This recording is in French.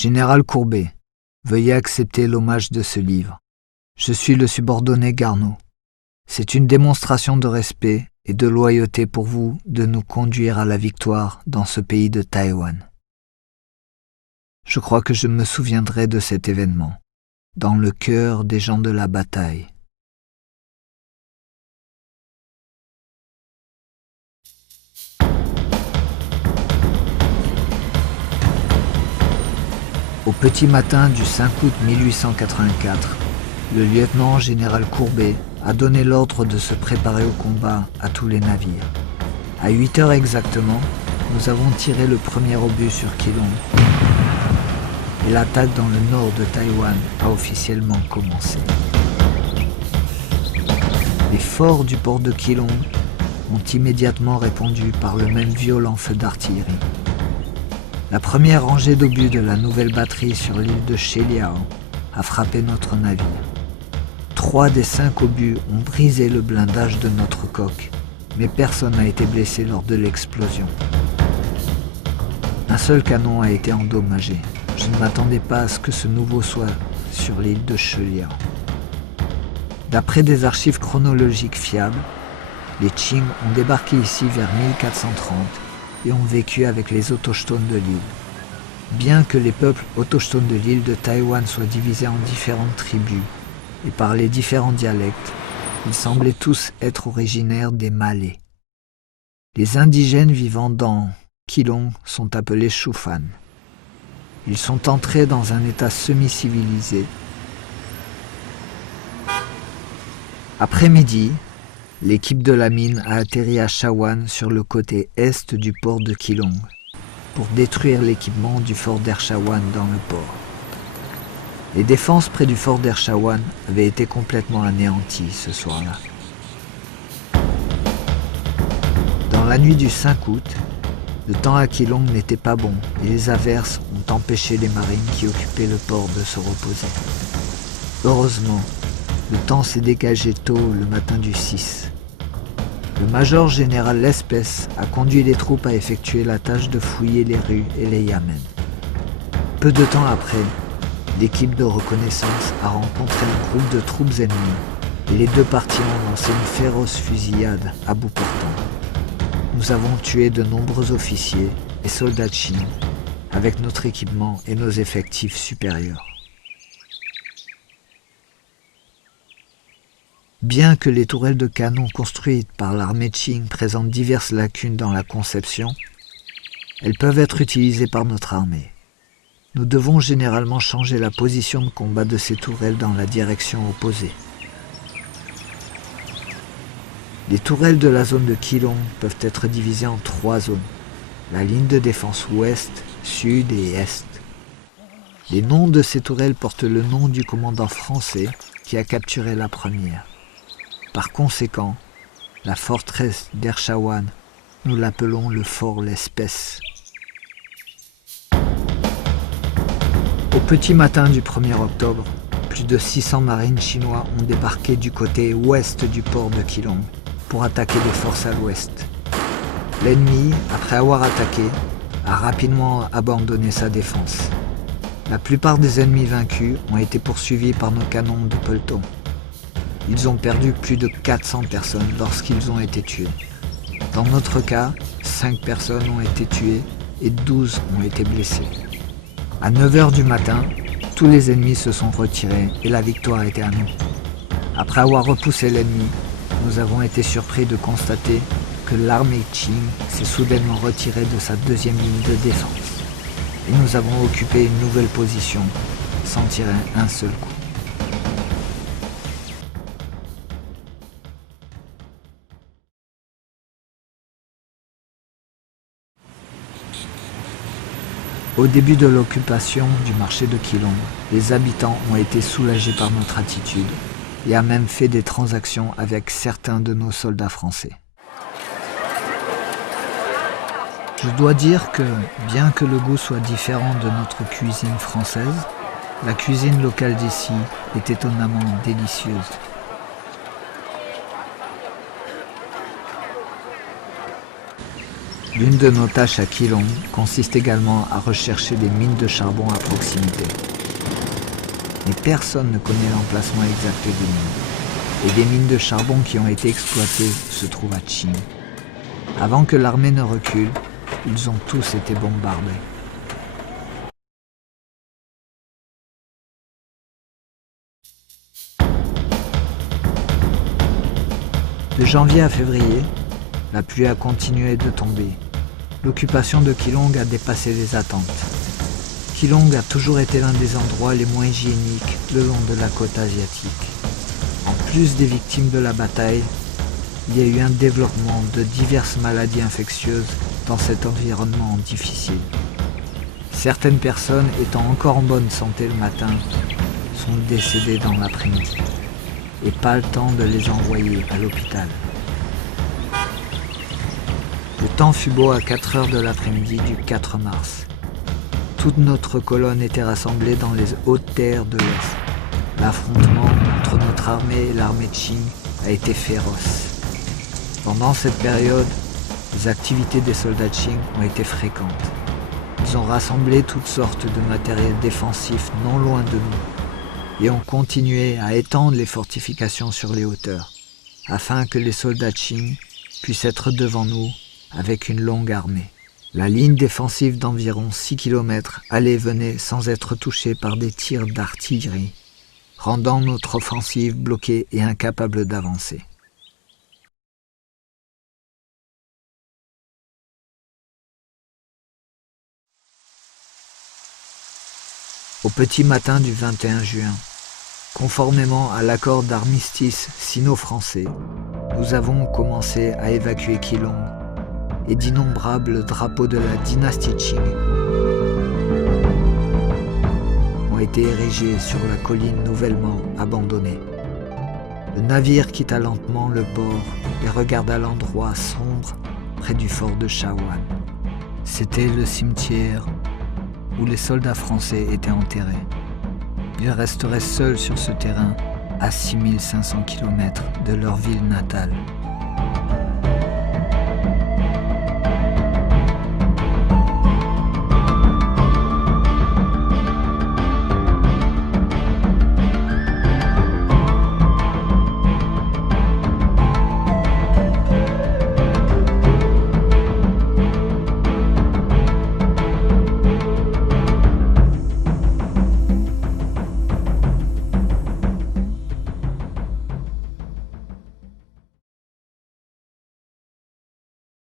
Général Courbet, veuillez accepter l'hommage de ce livre. Je suis le subordonné Garneau. C'est une démonstration de respect et de loyauté pour vous de nous conduire à la victoire dans ce pays de Taïwan. Je crois que je me souviendrai de cet événement, dans le cœur des gens de la bataille. Au petit matin du 5 août 1884, le lieutenant-général Courbet a donné l'ordre de se préparer au combat à tous les navires. À 8 heures exactement, nous avons tiré le premier obus sur Keelung. Et l'attaque dans le nord de Taïwan a officiellement commencé. Les forts du port de Keelung ont immédiatement répondu par le même violent feu d'artillerie. La première rangée d'obus de la nouvelle batterie sur l'île de Sheliao a frappé notre navire. 3 des 5 obus ont brisé le blindage de notre coque, mais personne n'a été blessé lors de l'explosion. Un seul canon a été endommagé. Je ne m'attendais pas à ce que ce nouveau soit sur l'île de Sheliao. D'après des archives chronologiques fiables, les Qing ont débarqué ici vers 1430 et ont vécu avec les autochtones de l'île. Bien que les peuples autochtones de l'île de Taïwan soient divisés en différentes tribus et parlaient différents dialectes, ils semblaient tous être originaires des Malais. Les indigènes vivant dans Keelung sont appelés Shufan. Ils sont entrés dans un état semi-civilisé. Après-midi, l'équipe de la mine a atterri à Shawan sur le côté est du port de Keelung pour détruire l'équipement du fort d'Erchawan dans le port. Les défenses près du fort d'Erchawan avaient été complètement anéanties ce soir-là. Dans la nuit du 5 août, le temps à Keelung n'était pas bon et les averses ont empêché les marines qui occupaient le port de se reposer. Heureusement, le temps s'est dégagé tôt le matin du 6. Le major général Lespès a conduit les troupes à effectuer la tâche de fouiller les rues et les yamens. Peu de temps après, l'équipe de reconnaissance a rencontré un groupe de troupes ennemies et les deux parties ont lancé une féroce fusillade à bout portant. Nous avons tué de nombreux officiers et soldats Qing avec notre équipement et nos effectifs supérieurs. Bien que les tourelles de canon construites par l'armée Qing présentent diverses lacunes dans la conception, elles peuvent être utilisées par notre armée. Nous devons généralement changer la position de combat de ces tourelles dans la direction opposée. Les tourelles de la zone de Keelung peuvent être divisées en 3 zones. La ligne de défense ouest, sud et est. Les noms de ces tourelles portent le nom du commandant français qui a capturé la première. Par conséquent, la forteresse d'Erchawan, nous l'appelons le fort Lespès. Au petit matin du 1er octobre, plus de 600 marines chinois ont débarqué du côté ouest du port de Keelung pour attaquer les forces à l'ouest. L'ennemi, après avoir attaqué, a rapidement abandonné sa défense. La plupart des ennemis vaincus ont été poursuivis par nos canons de peloton. Ils ont perdu plus de 400 personnes lorsqu'ils ont été tués. Dans notre cas, 5 personnes ont été tuées et 12 ont été blessées. À 9 h du matin, tous les ennemis se sont retirés et la victoire était à nous. Après avoir repoussé l'ennemi, nous avons été surpris de constater que l'armée Qing s'est soudainement retirée de sa deuxième ligne de défense. Et nous avons occupé une nouvelle position sans tirer un seul coup. Au début de l'occupation du marché de Keelung, les habitants ont été soulagés par notre attitude et a même fait des transactions avec certains de nos soldats français. Je dois dire que, bien que le goût soit différent de notre cuisine française, la cuisine locale d'ici est étonnamment délicieuse. L'une de nos tâches à Keelung consiste également à rechercher des mines de charbon à proximité. Mais personne ne connaît l'emplacement exact des mines. Et des mines de charbon qui ont été exploitées se trouvent à Ching. Avant que l'armée ne recule, ils ont tous été bombardés. De janvier à février, la pluie a continué de tomber. L'occupation de Keelung a dépassé les attentes. Keelung a toujours été l'un des endroits les moins hygiéniques le long de la côte asiatique. En plus des victimes de la bataille, il y a eu un développement de diverses maladies infectieuses dans cet environnement difficile. Certaines personnes étant encore en bonne santé le matin sont décédées dans l'après-midi et pas le temps de les envoyer à l'hôpital. Le temps fut beau à 4 heures de l'après-midi du 4 mars. Toute notre colonne était rassemblée dans les hautes terres de l'Est. L'affrontement entre notre armée et l'armée de Qing a été féroce. Pendant cette période, les activités des soldats de Qing ont été fréquentes. Ils ont rassemblé toutes sortes de matériel défensif non loin de nous et ont continué à étendre les fortifications sur les hauteurs afin que les soldats de Qing puissent être devant nous avec une longue armée. La ligne défensive d'environ 6 km allait et venait sans être touchée par des tirs d'artillerie, rendant notre offensive bloquée et incapable d'avancer. Au petit matin du 21 juin, conformément à l'accord d'armistice sino-français, nous avons commencé à évacuer Keelung et d'innombrables drapeaux de la dynastie Qing ont été érigés sur la colline nouvellement abandonnée. Le navire quitta lentement le port et regarda l'endroit sombre près du fort de Shawan. C'était le cimetière où les soldats français étaient enterrés. Ils resteraient seuls sur ce terrain à 6500 km de leur ville natale.